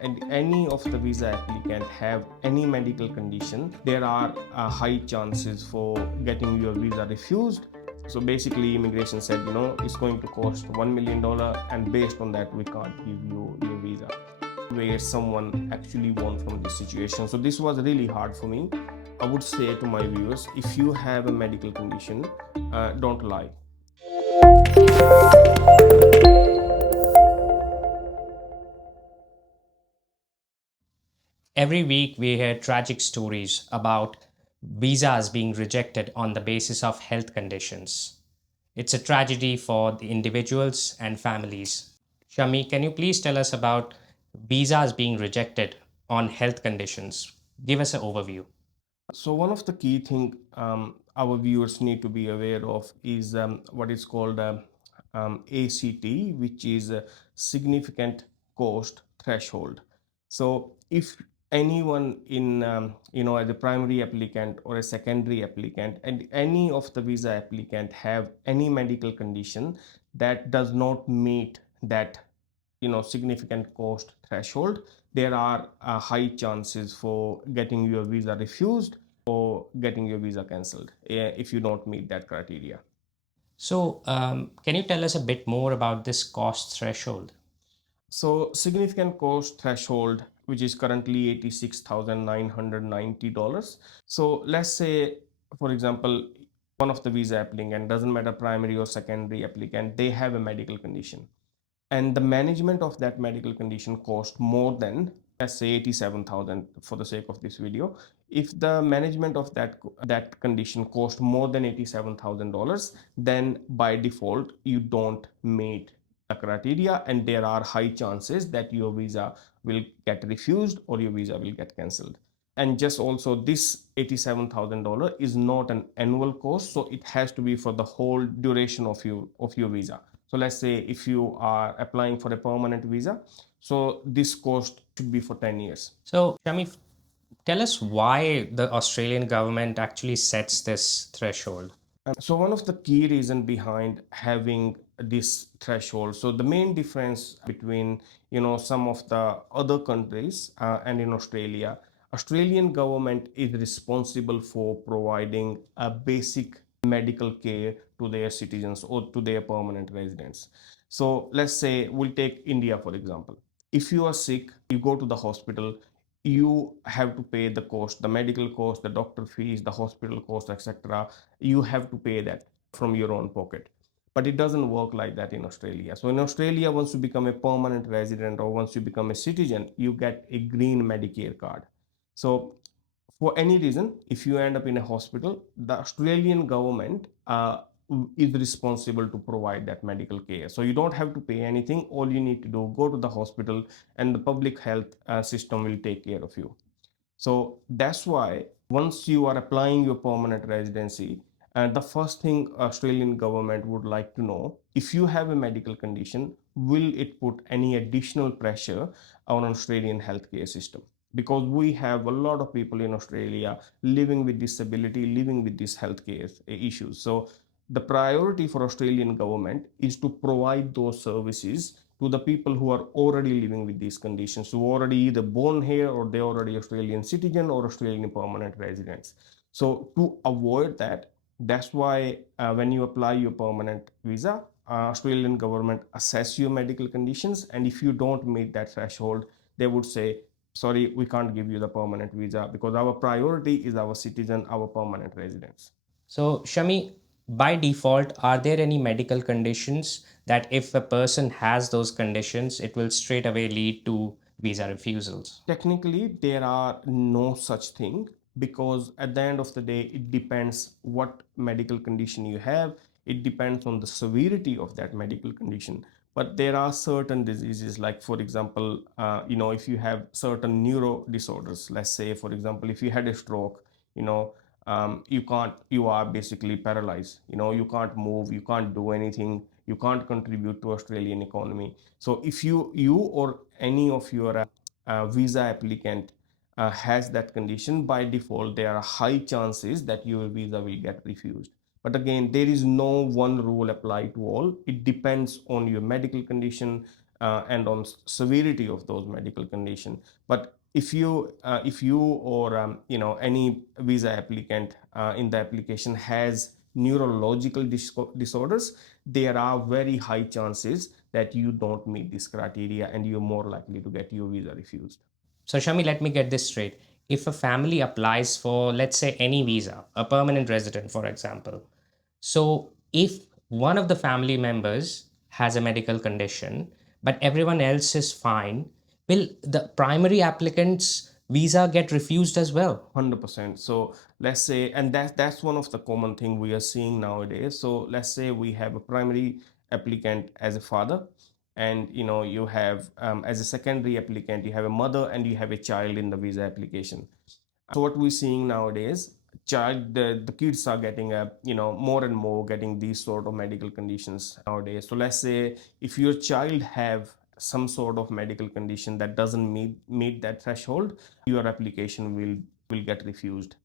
and any of the visa applicant have any medical condition, there are high chances for getting your visa refused. So basically immigration said, it's going to cost $1 million, and based on that we can't give you your visa. Where someone actually won from this situation. So this was really hard for me. I would say to my viewers, if you have a medical condition, don't lie. Every week, we hear tragic stories about visas being rejected on the basis of health conditions. It's a tragedy for the individuals and families. Shami, can you please tell us about visas being rejected on health conditions? Give us an overview. So one of the key thing our viewers need to be aware of is what is called ACT, which is a significant cost threshold. So if anyone in as a primary applicant or a secondary applicant, and any of the visa applicant have any medical condition that does not meet that significant cost threshold, there are high chances for getting your visa refused or getting your visa cancelled if you don't meet that criteria. So, can you tell us a bit more about this cost threshold? So significant cost threshold, which is currently $86,990. So let's say, for example, one of the visa applicant, doesn't matter primary or secondary applicant, they have a medical condition, and the management of that medical condition cost more than, let's say, 87,000 for the sake of this video. If the management of that condition cost more than $87,000, then by default you don't meet the criteria, and there are high chances that your visa will get refused or your visa will get cancelled. And just also, this $87,000 is not an annual cost, so it has to be for the whole duration of your visa. So let's say if you are applying for a permanent visa, so this cost should be for 10 years. So, Shami, tell us why the Australian government actually sets this threshold. So one of the key reason behind having this threshold, so the main difference between some of the other countries and in Australia, Australian government is responsible for providing a basic medical care to their citizens or to their permanent residents. So let's say we'll take India for example. If you are sick, you go to the hospital, you have to pay the cost, the medical cost, the doctor fees, the hospital cost, etc. You have to pay that from your own pocket. But it doesn't work like that in Australia. So in Australia, once you become a permanent resident or once you become a citizen, you get a green Medicare card. So for any reason, if you end up in a hospital, the Australian government is responsible to provide that medical care. So you don't have to pay anything. All you need to do, go to the hospital, and the public health system will take care of you. So that's why once you are applying your permanent residency, and the first thing Australian government would like to know, if you have a medical condition, will it put any additional pressure on Australian healthcare system? Because we have a lot of people in Australia living with disability, living with these healthcare issues. So the priority for Australian government is to provide those services to the people who are already living with these conditions, who are already either born here or they're already Australian citizen or Australian permanent residents. So to avoid that, that's why when you apply your permanent visa, Australian government assess your medical conditions, and if you don't meet that threshold, they would say, sorry, we can't give you the permanent visa because our priority is our citizen, our permanent residents. So, Shami, by default, are there any medical conditions that if a person has those conditions, it will straight away lead to visa refusals? Technically, there are no such thing, because at the end of the day, it depends what medical condition you have. It depends on the severity of that medical condition. But there are certain diseases, like for example, if you have certain neuro disorders, let's say for example, if you had a stroke, you know, you are basically paralyzed. You can't move, you can't do anything, you can't contribute to Australian economy. So if you or any of your visa applicant has that condition, by default there are high chances that your visa will get refused. But again, there is no one rule apply to all. It depends on your medical condition, and on severity of those medical condition. But if you or any visa applicant in the application has neurological disorders, there are very high chances that you don't meet this criteria and you're more likely to get your visa refused. So, Shami, let me get this straight. If a family applies for, let's say, any visa, a permanent resident, for example, so if one of the family members has a medical condition, but everyone else is fine, will the primary applicant's visa get refused as well? 100%. So let's say, and that's one of the common thing we are seeing nowadays. So let's say we have a primary applicant as a father, and you have as a secondary applicant you have a mother and you have a child in the visa application. So what we're seeing nowadays, the kids are getting more and more getting these sort of medical conditions nowadays. So let's say if your child have some sort of medical condition that doesn't meet that threshold, your application will get refused.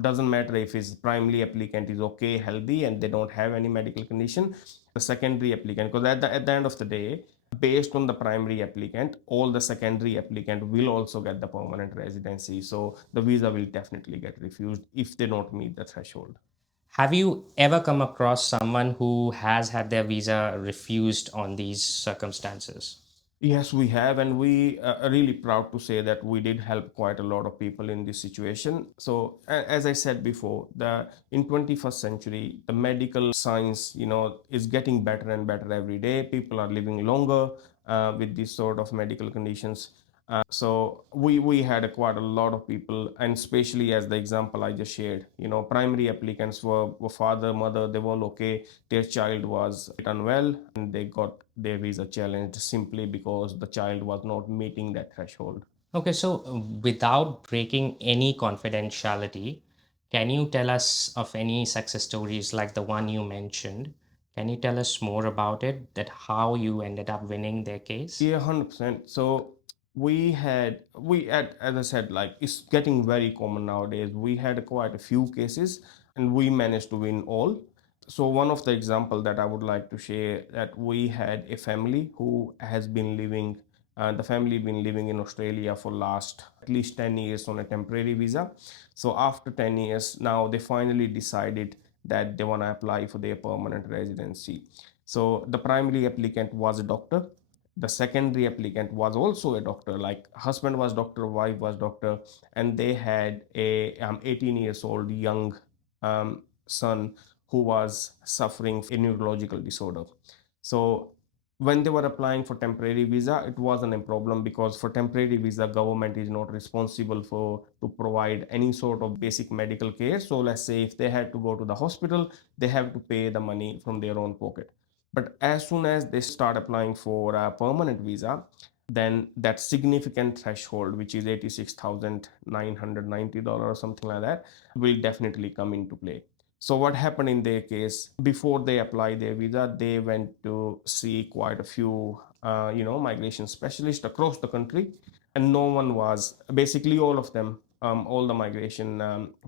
Doesn't matter if his primary applicant is okay, healthy, and they don't have any medical condition. The secondary applicant, because at the end of the day, based on the primary applicant, all the secondary applicant will also get the permanent residency. So the visa will definitely get refused if they don't meet the threshold. Have you ever come across someone who has had their visa refused on these circumstances? Yes, we have, and we are really proud to say that we did help quite a lot of people in this situation. So, as I said before, the in 21st century, the medical science, is getting better and better every day. People are living longer with these sort of medical conditions. So we had quite a lot of people, and especially as the example I just shared, primary applicants were father, mother, they were all okay. Their child was unwell, and they got their visa challenged simply because the child was not meeting that threshold. Okay, so without breaking any confidentiality, can you tell us of any success stories like the one you mentioned? Can you tell us more about it, that how you ended up winning their case? Yeah, 100%. So we had, as I said, like it's getting very common nowadays. We had quite a few cases, and we managed to win all. So one of the example that I would like to share, that we had a family who has been living, the family been living in Australia for last at least 10 years on a temporary visa. So after 10 years, now they finally decided that they want to apply for their permanent residency. So the primary applicant was a doctor, the secondary applicant was also a doctor, like husband was doctor, wife was doctor, and they had a 18 years old young son who was suffering a neurological disorder. So when they were applying for temporary visa, it wasn't a problem, because for temporary visa government is not responsible for to provide any sort of basic medical care. So let's say if they had to go to the hospital, they have to pay the money from their own pocket. But as soon as they start applying for a permanent visa, then that significant threshold, which is $86,990 or something like that, will definitely come into play. So what happened in their case, before they apply their visa, they went to see quite a few, migration specialists across the country, and no one was, basically all of them, all the migration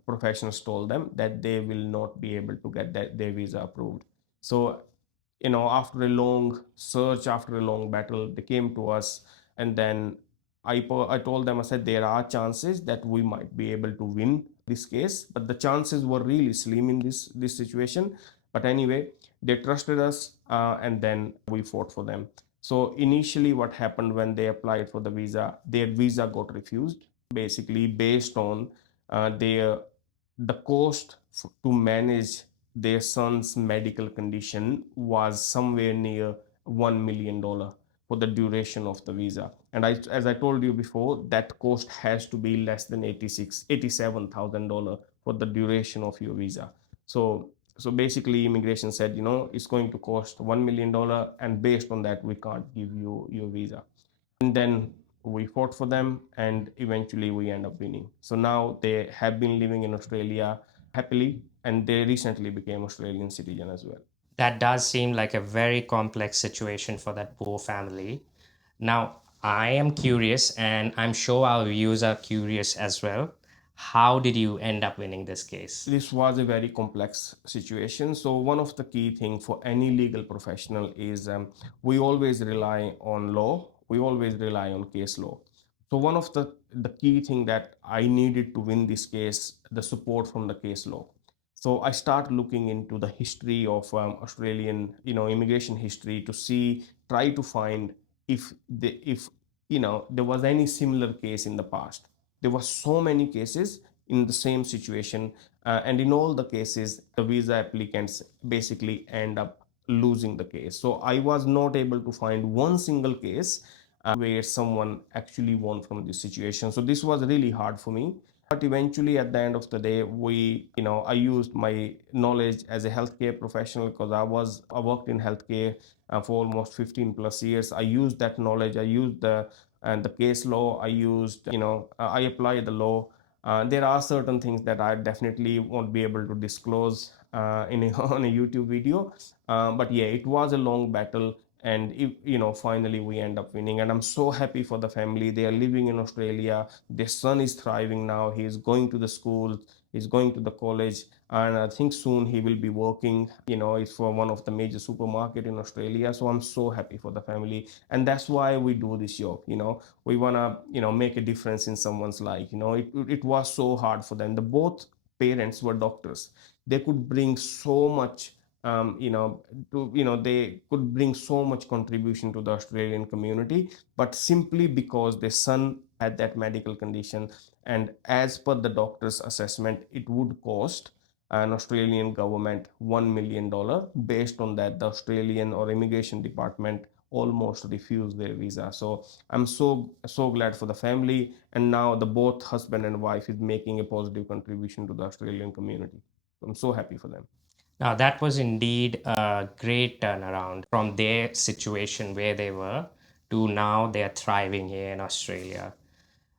professionals told them that they will not be able to get their visa approved. So after a long search, after a long battle, they came to us, and then I told them, I said, there are chances that we might be able to win this case, but the chances were really slim in this situation. But anyway, they trusted us, and then we fought for them. So initially what happened, when they applied for the visa, their visa got refused, basically based on their the cost to manage their son's medical condition was somewhere near $1 million for the duration of the visa. And as I told you before, that cost has to be less than $87,000 for the duration of your visa. So basically immigration said, it's going to cost $1 million, and based on that we can't give you your visa. And then we fought for them, and eventually we end up winning. So now they have been living in Australia happily, and they recently became Australian citizen as well. That does seem like a very complex situation for that poor family. Now, I am curious, and I'm sure our viewers are curious as well. How did you end up winning this case? This was a very complex situation. So one of the key thing for any legal professional is we always rely on law. We always rely on case law. So one of the key thing that I needed to win this case, the support from the case law. So I start looking into the history of Australian, immigration history to see, try to find if there was any similar case in the past. There were so many cases in the same situation, and in all the cases the visa applicants basically end up losing the case. So I was not able to find one single case where someone actually won from this situation. So this was really hard for me, but eventually at the end of the day, I used my knowledge as a healthcare professional, because I worked in healthcare for almost 15 plus years. I used that knowledge. I used the case law. I used, I applied the law. There are certain things that I definitely won't be able to disclose on a YouTube video. But yeah, it was a long battle, and finally we end up winning. And I'm so happy for the family. They are living in Australia. Their son is thriving now. He is going to the school. He's going to the college, and I think soon he will be working. It's for one of the major supermarket in Australia. So I'm so happy for the family, and that's why we do this job. We want to make a difference in someone's life. It was so hard for them. The both parents were doctors. They could bring so much, they could bring so much contribution to the Australian community, but simply because their son had that medical condition, and as per the doctor's assessment, it would cost an Australian government $1 million. Based on that, the Australian or immigration department almost refused their visa. So I'm so glad for the family, and now the both husband and wife is making a positive contribution to the Australian community. I'm so happy for them. Now, that was indeed a great turnaround from their situation where they were to now they are thriving here in Australia.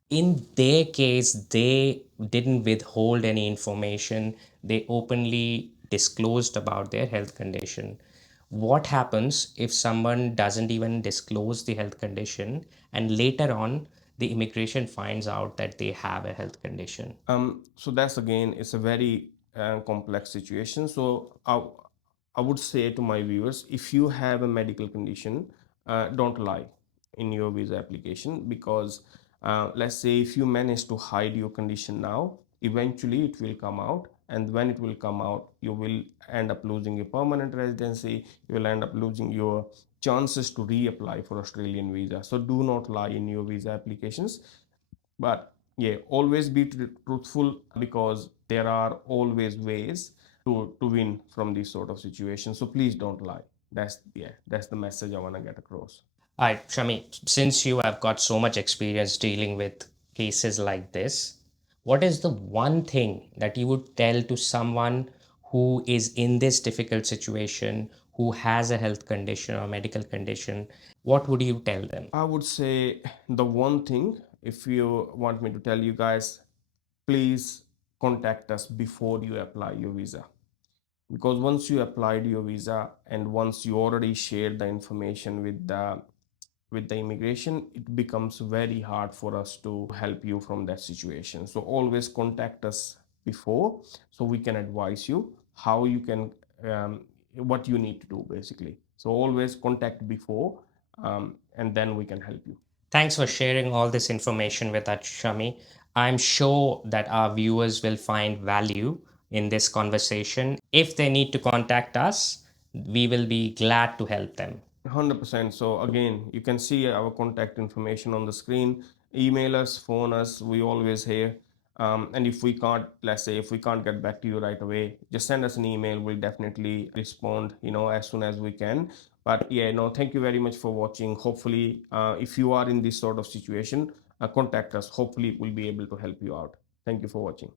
In their case, they didn't withhold any information, they openly disclosed about their health condition. What happens if someone doesn't even disclose the health condition and later on the immigration finds out that they have a health condition? So that's again, it's a very complex situation. So I would say to my viewers, if you have a medical condition, don't lie in your visa application, because let's say if you manage to hide your condition now, eventually it will come out, and when it will come out, you will end up losing your permanent residency. You will end up losing your chances to reapply for Australian visa. So do not lie in your visa applications. But yeah, always be truthful, because there are always ways to win from these sort of situations. So please don't lie. That's the message I want to get across. All right, Shami, since you have got so much experience dealing with cases like this, what is the one thing that you would tell to someone who is in this difficult situation, who has a health condition or medical condition? What would you tell them? I would say the one thing, if you want me to tell you guys, please contact us before you apply your visa. Because once you applied your visa, and once you already shared the information with the immigration, it becomes very hard for us to help you from that situation. So always contact us before, so we can advise you how you can, um, what you need to do basically. So always contact before, and then we can help you. Thanks for sharing all this information with us, Shami. I'm sure that our viewers will find value in this conversation. If they need to contact us, we will be glad to help them. 100%. So again, you can see our contact information on the screen. Email us, phone us. We always here. And if we can't, let's say, if we can't get back to you right away, just send us an email. We'll definitely respond, as soon as we can. But yeah, no, thank you very much for watching. Hopefully, if you are in this sort of situation, contact us. Hopefully, we'll be able to help you out. Thank you for watching.